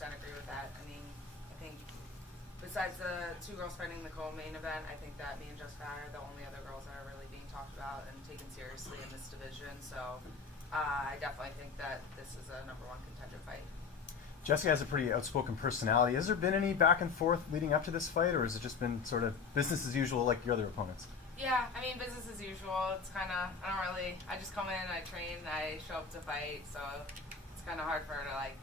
agree with that. I mean, I think besides the two girls fighting the co-main event, I think that me and Jessica are the only other girls that are really being talked about and taken seriously in this division. So I definitely think that this is a #1 contender fight. Jessica has a pretty outspoken personality. Has there been any back and forth leading up to this fight, or has it just been sort of business as usual like your other opponents? Yeah, I mean, business as usual. It's kind of, I just come in, I train, I show up to fight, so it's kind of hard for her to, like,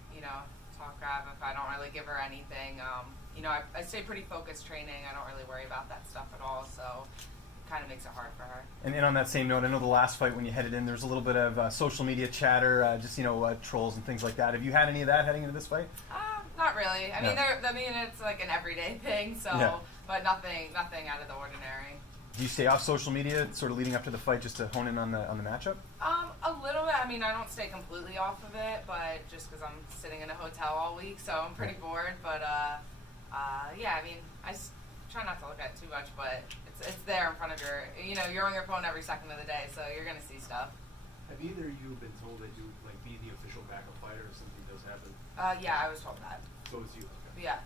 talk crap if I don't really give her anything. I stay pretty focused training. I don't really worry about that stuff at all, so it kind of makes it hard for her. And on that same note, I know the last fight when you headed in, there was a little bit of social media chatter, trolls and things like that. Have you had any of that heading into this fight? Not really. I mean, it's like an everyday thing, but nothing out of the ordinary. Do you stay off social media sort of leading up to the fight just to hone in on the matchup? A little bit. I mean, I don't stay completely off of it, but just because I'm sitting in a hotel all week, so I'm pretty bored. But yeah, I mean, I try not to look at it too much, but it's there in front of you're on your phone every second of the day, so you're gonna see stuff. Have either of you been told that you would be the official backup fighter if something does happen? Yeah, I was told that. So it's you. Okay. Yeah.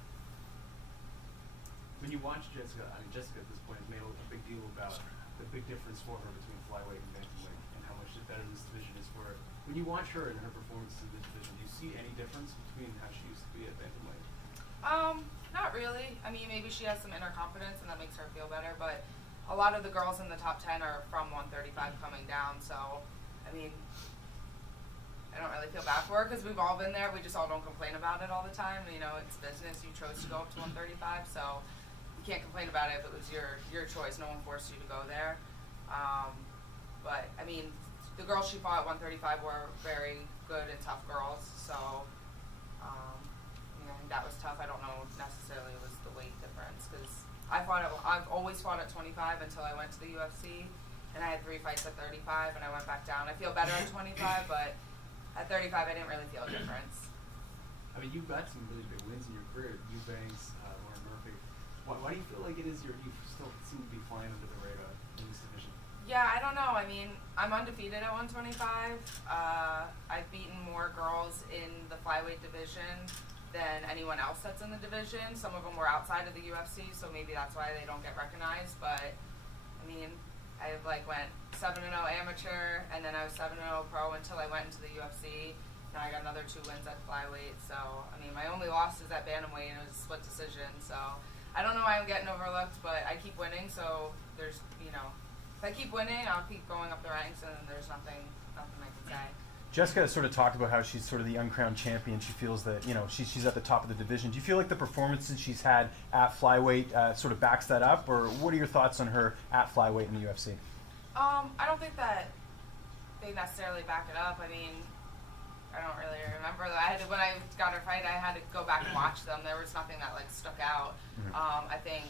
When you watch Jessica, Jessica at this point has made a big deal about the big difference for her between flyweight and bantamweight and how much better this division is for her. When you watch her and her performance in the division, do you see any difference between how she used to be at bantamweight? Not really. I mean, maybe she has some inner confidence and that makes her feel better, but a lot of the girls in the top 10 are from 135 coming down, so, I mean, I don't really feel bad for her because we've all been there. We just all don't complain about it all the time. It's business. You chose to go up to 135, so you can't complain about it if it was your choice. No one forced you to go there. But, I mean, the girls she fought at 135 were very good and tough girls, so I think that was tough. I don't know necessarily it was the weight difference because I've always fought at 25 until I went to the UFC, and I had 3 fights at 35, and I went back down. I feel better at 25, but at 35, I didn't really feel a difference. I mean, you've got some really big wins in your career. Eubanks, Lauren Murphy. Why do you feel like it is you still seem to be flying under the radar in this division? Yeah, I don't know. I mean, I'm undefeated at 125. I've beaten more girls in the flyweight division than anyone else that's in the division. Some of them were outside of the UFC, so maybe that's why they don't get recognized. But, I mean, I went 7-0 amateur, and then I was 7-0 pro until I went into the UFC. Now I got another 2 wins at flyweight. So, I mean, my only loss is at bantamweight, and it was a split decision. So, I don't know why I'm getting overlooked, but I keep winning. So, there's, if I keep winning, I'll keep going up the ranks, and there's nothing I can say. Jessica has sort of talked about how she's sort of the uncrowned champion. She feels that, she's at the top of the division. Do you feel like the performances she's had at flyweight sort of backs that up, or what are your thoughts on her at flyweight in the UFC? I don't think that they necessarily back it up. I mean, I don't really remember. When I got her fight, I had to go back and watch them. There was nothing that stuck out. Mm-hmm. I think,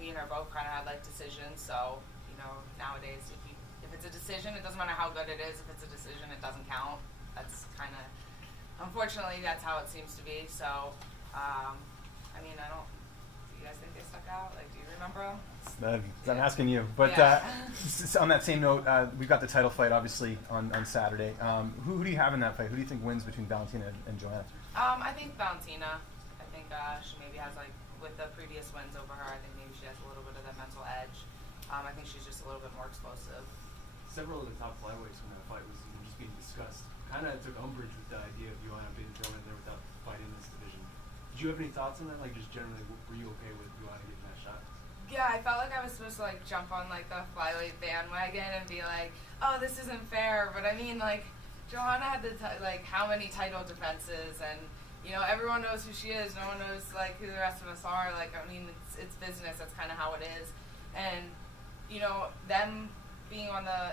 me and her both kind of had decisions. So, nowadays, if it's a decision, it doesn't matter how good it is. If it's a decision, it doesn't count. That's kind of, unfortunately, that's how it seems to be. So, I mean, do you guys think they stuck out? Do you remember them? I'm asking you. But on that same note, we've got the title fight, obviously, on Saturday. Who do you have in that fight? Who do you think wins between Valentina and Joanna? I think Valentina. I think she maybe has, with the previous wins over her, I think maybe she has a little bit of that mental edge. I think she's just a little bit more explosive. Several of the top flyweights when that fight was even just being discussed kind of took umbrage with the idea of Joanna being thrown in there without fighting in this division. Did you have any thoughts on that? Just generally, were you okay with Joanna getting that shot? Yeah, I felt like I was supposed to jump on the flyweight bandwagon and be like, oh, this isn't fair. But I mean, Joanna had how many title defenses, and everyone knows who she is. No one knows who the rest of us are. I mean, it's business. That's kind of how it is. And them being on the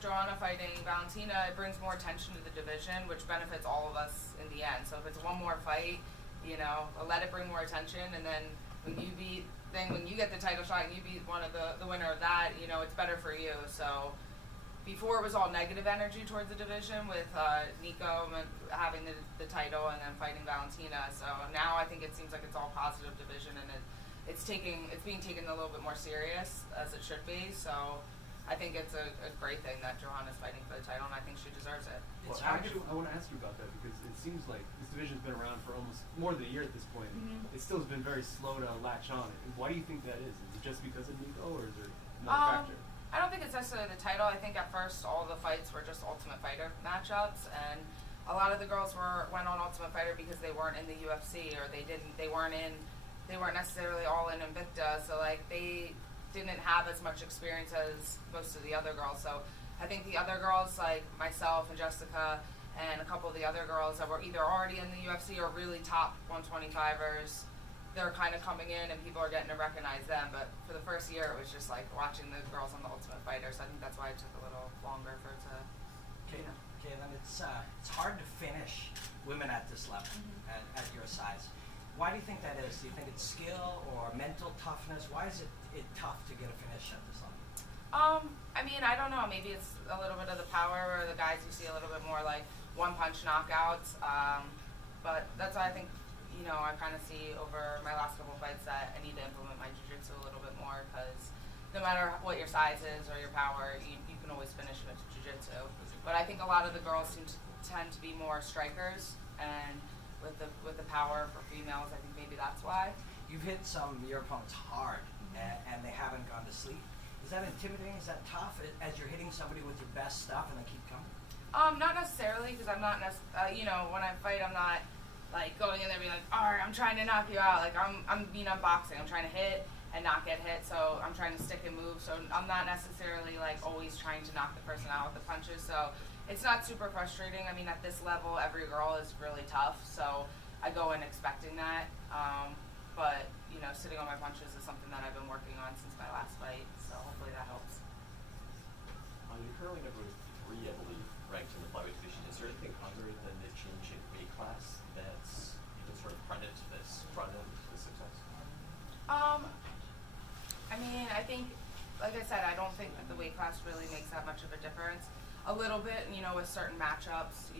Joanna fighting Valentina, it brings more attention to the division, which benefits all of us in the end. So if it's one more fight, let it bring more attention, and then when you get the title shot and you beat one of the winner of that, it's better for you. So before it was all negative energy towards the division with Nico having the title and then fighting Valentina. So now I think it seems like it's all positive division, and it's being taken a little bit more serious as it should be. So I think it's a great thing that Joanna's fighting for the title, and I think she deserves it. Well, actually, I want to ask you about that because it seems like this division's been around for almost more than a year at this point. Mm-hmm. It still has been very slow to latch on. And why do you think that is? Is it just because of Nico, or is there another factor? I don't think it's necessarily the title. I think at first all the fights were just Ultimate Fighter matchups, and a lot of the girls went on Ultimate Fighter because they weren't in the UFC or they weren't necessarily all in Invicta, so like they didn't have as much experience as most of the other girls. So I think the other girls, like myself and Jessica and a couple of the other girls that were either already in the UFC or really top 125ers, they're kind of coming in and people are getting to recognize them. But for the first year, it was just like watching the girls on the Ultimate Fighter. So I think that's why it took a little longer for it to. Katlyn, it's hard to finish women at this level, at your size. Why do you think that is? Do you think it's skill or mental toughness? Why is it tough to get a finish at this level? I mean, I don't know. Maybe it's a little bit of the power, or the guys you see a little bit more like one-punch knockouts. But that's why I think, I kind of see over my last couple of fights that I need to implement my jiu-jitsu a little bit more, because no matter what your size is or your power, you can always finish with jiu-jitsu. But I think a lot of the girls tend to be more strikers, and with the power for females, I think maybe that's why. You've hit some of your opponents hard, and they haven't gone to sleep. Is that intimidating? Is that tough as you're hitting somebody with your best stuff and they keep coming? Not necessarily, because I'm not when I fight, I'm not like going in there being like, all right, I'm trying to knock you out. Like I'm boxing. I'm trying to hit and not get hit, so I'm trying to stick and move. So I'm not necessarily like always trying to knock the person out with the punches. So it's not super frustrating. I mean, at this level, every girl is really tough, so I go in expecting that. But sitting on my punches is something that I've been working on since my last fight, so hopefully that helps. You're currently number 3, I believe, ranked in the flyweight division. Is there anything other than the change in weight class that's you can sort of credit to this run in to the success? I mean, I think, like I said, I don't think that the weight class really makes that much of a difference. A little bit, with certain matchups,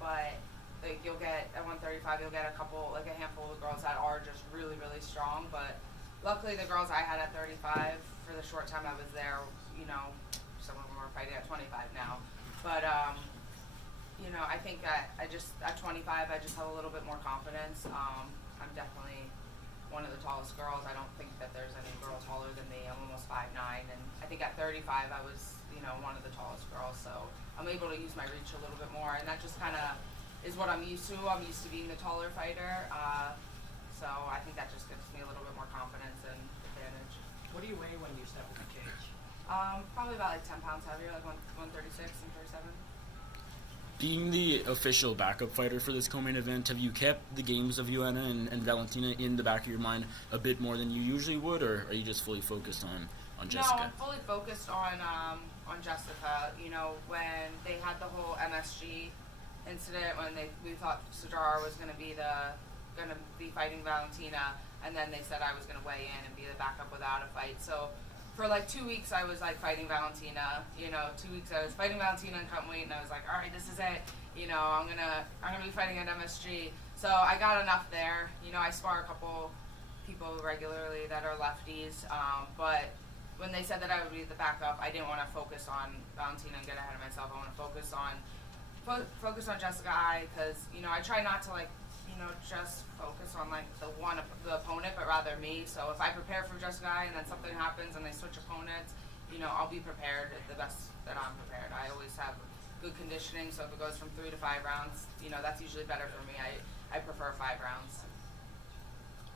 but like you'll get at 135, you'll get a handful of girls that are just really, really strong. But luckily, the girls I had at 35, for the short time I was there, some of them are fighting at 25 now. But I think at 25, I just have a little bit more confidence. I'm definitely one of the tallest girls. I don't think that there's any girl taller than me. I'm almost 5'9", and I think at 35 I was, one of the tallest girls. So I'm able to use my reach a little bit more, and that just kind of is what I'm used to. I'm used to being the taller fighter. So I think that just gives me a little bit more confidence and advantage. What do you weigh when you step in the cage? Probably about like 10 pounds heavier, like 136 and 37. Being the official backup fighter for this co-main event, have you kept the games of Joanna and Valentina in the back of your mind a bit more than you usually would, or are you just fully focused on Jessica? No, I'm fully focused on Jessica. When they had the whole MSG incident, when we thought Sajara was going to be fighting Valentina, and then they said I was going to weigh in and be the backup without a fight. So for like 2 weeks I was like fighting Valentina. 2 weeks I was fighting Valentina in cut weight, and I was like, all right, this is it. I'm gonna be fighting at MSG. So I got enough there. I spar a couple people regularly that are lefties, but when they said that I would be the backup, I didn't want to focus on Valentina and get ahead of myself. I want to focus on Jessica because I try not to just focus on the opponent, but rather me. So if I prepare for Jessica and then something happens and they switch opponents, I'll be prepared at the best that I'm prepared. I always have good conditioning, so if it goes from 3 to 5 rounds, that's usually better for me. I prefer 5 rounds.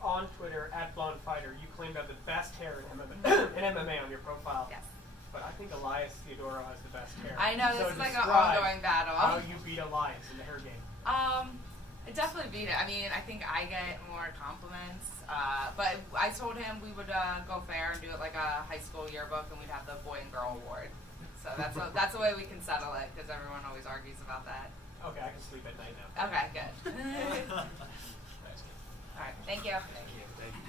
On Twitter, @BlondeFighter, you claim to have the best hair in MMA on your profile. Yes. But I think Elias Theodoro has the best hair. I know, So this is like an describe ongoing battle. how you beat Elias in the hair game. I definitely beat it. I mean, I think I get more compliments. But I told him we would go fair and do it like a high school yearbook, and we'd have the boy and girl award. So that's the way we can settle it, because everyone always argues about that. Okay, I can sleep at night now. Okay, good. All right, thank you. Thank you. Thank you.